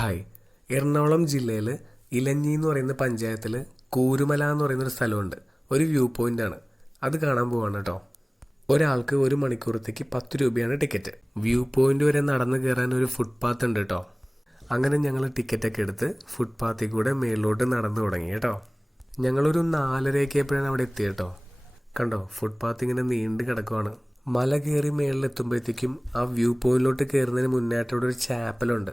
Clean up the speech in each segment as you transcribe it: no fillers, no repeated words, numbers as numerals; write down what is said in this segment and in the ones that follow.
Hi. Ernakulam ജില്ലയിൽ ഇലഞ്ഞി എന്ന് പറയുന്ന പഞ്ചായത്തിൽ കൂരുമല എന്ന് പറയുന്നൊരു സ്ഥലമുണ്ട്. ഒരു വ്യൂ പോയിൻ്റാണ്. അത് കാണാൻ പോവാണ് കേട്ടോ. ഒരാൾക്ക് 1 മണിക്കൂറത്തേക്ക് 10 രൂപയാണ് ടിക്കറ്റ്. വ്യൂ പോയിൻ്റ് വരെ നടന്ന് കയറാൻ ഒരു ഫുട്പാത്ത് ഉണ്ട് കേട്ടോ. അങ്ങനെ ഞങ്ങൾ ടിക്കറ്റൊക്കെ എടുത്ത് ഫുട്പാത്തിൽ കൂടെ മേളിലോട്ട് നടന്നു തുടങ്ങി കേട്ടോ. ഞങ്ങളൊരു 4:30 എപ്പോഴാണ് അവിടെ എത്തിയത് കേട്ടോ. കണ്ടോ, ഫുട്പാത്ത് ഇങ്ങനെ നീണ്ടു കിടക്കുവാണ്. മല കയറി മേളിലെത്തുമ്പോഴത്തേക്കും ആ വ്യൂ പോയിന്റിലോട്ട് കയറുന്നതിന് മുന്നായിട്ട് അവിടെ ഒരു ചാപ്പലുണ്ട്.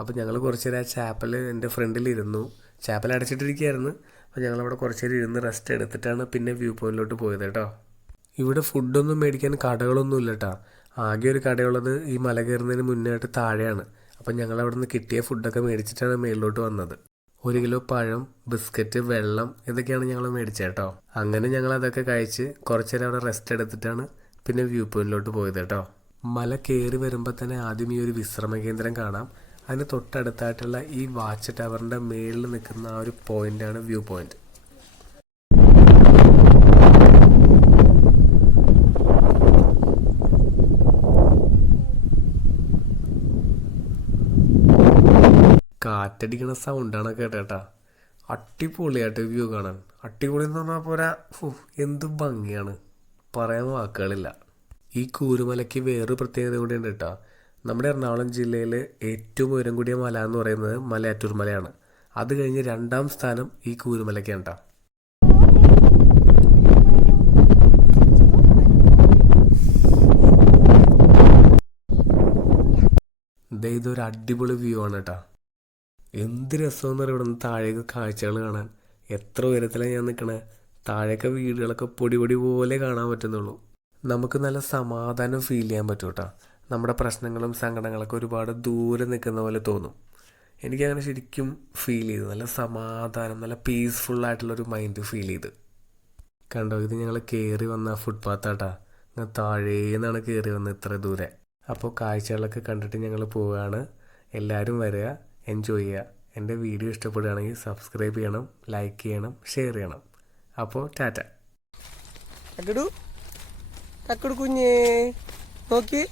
അപ്പോൾ ഞങ്ങൾ കുറച്ച് നേരം ആ ചാപ്പൽ എൻ്റെ ഫ്രണ്ടിലിരുന്നു. ചാപ്പൽ അടച്ചിട്ടിരിക്കുകയായിരുന്നു. അപ്പോൾ ഞങ്ങളവിടെ കുറച്ച് നേരം ഇരുന്ന് റെസ്റ്റ് എടുത്തിട്ടാണ് പിന്നെ വ്യൂ പോയിന്റിലോട്ട് പോയത് കേട്ടോ. ഇവിടെ ഫുഡൊന്നും മേടിക്കാൻ കടകളൊന്നും ഇല്ല കേട്ടോ. ആകെ ഒരു കടയുള്ളത് ഈ മല കയറുന്നതിന് മുന്നായിട്ട് താഴെയാണ്. അപ്പം ഞങ്ങൾ അവിടെ നിന്ന് കിട്ടിയ ഫുഡൊക്കെ മേടിച്ചിട്ടാണ് മേളിലോട്ട് വന്നത്. 1 കിലോ പഴം, ബിസ്ക്കറ്റ്, വെള്ളം ഇതൊക്കെയാണ് ഞങ്ങൾ മേടിച്ചത് കേട്ടോ. അങ്ങനെ ഞങ്ങൾ അതൊക്കെ കഴിച്ച് കുറച്ച് നേരം അവിടെ റെസ്റ്റ് എടുത്തിട്ടാണ് പിന്നെ വ്യൂ പോയിന്റിലോട്ട് പോയത് കേട്ടോ. മല കയറി വരുമ്പോൾ തന്നെ ആദ്യം ഈ ഒരു വിശ്രമ കേന്ദ്രം കാണാം. അതിന് തൊട്ടടുത്തായിട്ടുള്ള ഈ വാച്ച് ടവറിൻ്റെ മേളിൽ നിൽക്കുന്ന ആ ഒരു പോയിൻ്റാണ് വ്യൂ പോയിൻ്റ്. കാറ്റടിക്കണ സൗണ്ടാണ് കേട്ടേട്ടാ. അടിപൊളിയായിട്ട് വ്യൂ കാണാൻ. അടിപൊളി എന്ന് പറഞ്ഞാൽ പോരാ, എന്ത് ഭംഗിയാണ്, പറയാൻ വാക്കുകളില്ല. ഈ കൂരുമലയ്ക്ക് വേറൊരു പ്രത്യേകത കൂടി ഉണ്ട് കേട്ടോ. നമ്മുടെ എറണാകുളം ജില്ലയിൽ ഏറ്റവും ഉയരം കൂടിയ മല എന്ന് പറയുന്നത് മലയാറ്റൂർ മലയാണ്. അത് കഴിഞ്ഞ് 2ാം സ്ഥാനം ഈ കൂരുമലയ്ക്കാണ് കേട്ടോ. ഇതൊരു അടിപൊളി വ്യൂ ആണ് കേട്ടോ. എന്ത് രസമെന്ന് പറയുക ഇവിടെ നിന്ന് താഴേക്ക് കാഴ്ചകൾ കാണാൻ. എത്ര ഉയരത്തിലാണ് ഞാൻ നിൽക്കണേ. താഴേക്ക് വീടുകളൊക്കെ പൊടി പൊടി പോലെ കാണാൻ പറ്റുന്നുള്ളൂ. നമുക്ക് നല്ല സമാധാനം ഫീൽ ചെയ്യാൻ പറ്റും കേട്ടോ. നമ്മുടെ പ്രശ്നങ്ങളും സങ്കടങ്ങളൊക്കെ ഒരുപാട് ദൂരെ നിൽക്കുന്ന പോലെ തോന്നും. എനിക്കങ്ങനെ ശരിക്കും ഫീൽ ചെയ്തു. നല്ല സമാധാനം, നല്ല പീസ്ഫുള്ളായിട്ടുള്ളൊരു മൈൻഡ് ഫീൽ ചെയ്ത്. കണ്ടോ, ഇത് ഞങ്ങൾ കയറി വന്ന ഫുട്പാത്താട്ടാ. ഞാൻ താഴേന്നാണ് കയറി വന്നത് ഇത്ര ദൂരെ. അപ്പോൾ കാഴ്ചകളൊക്കെ കണ്ടിട്ട് ഞങ്ങൾ പോവുകയാണ്. എല്ലാവരും വരിക, എൻജോയ് ചെയ്യുക. എൻ്റെ വീഡിയോ ഇഷ്ടപ്പെടുകയാണെങ്കിൽ സബ്സ്ക്രൈബ് ചെയ്യണം, ലൈക്ക് ചെയ്യണം, ഷെയർ ചെയ്യണം. അപ്പോൾ ടാറ്റ. കക്കടു കുഞ്ഞേ നോക്കി.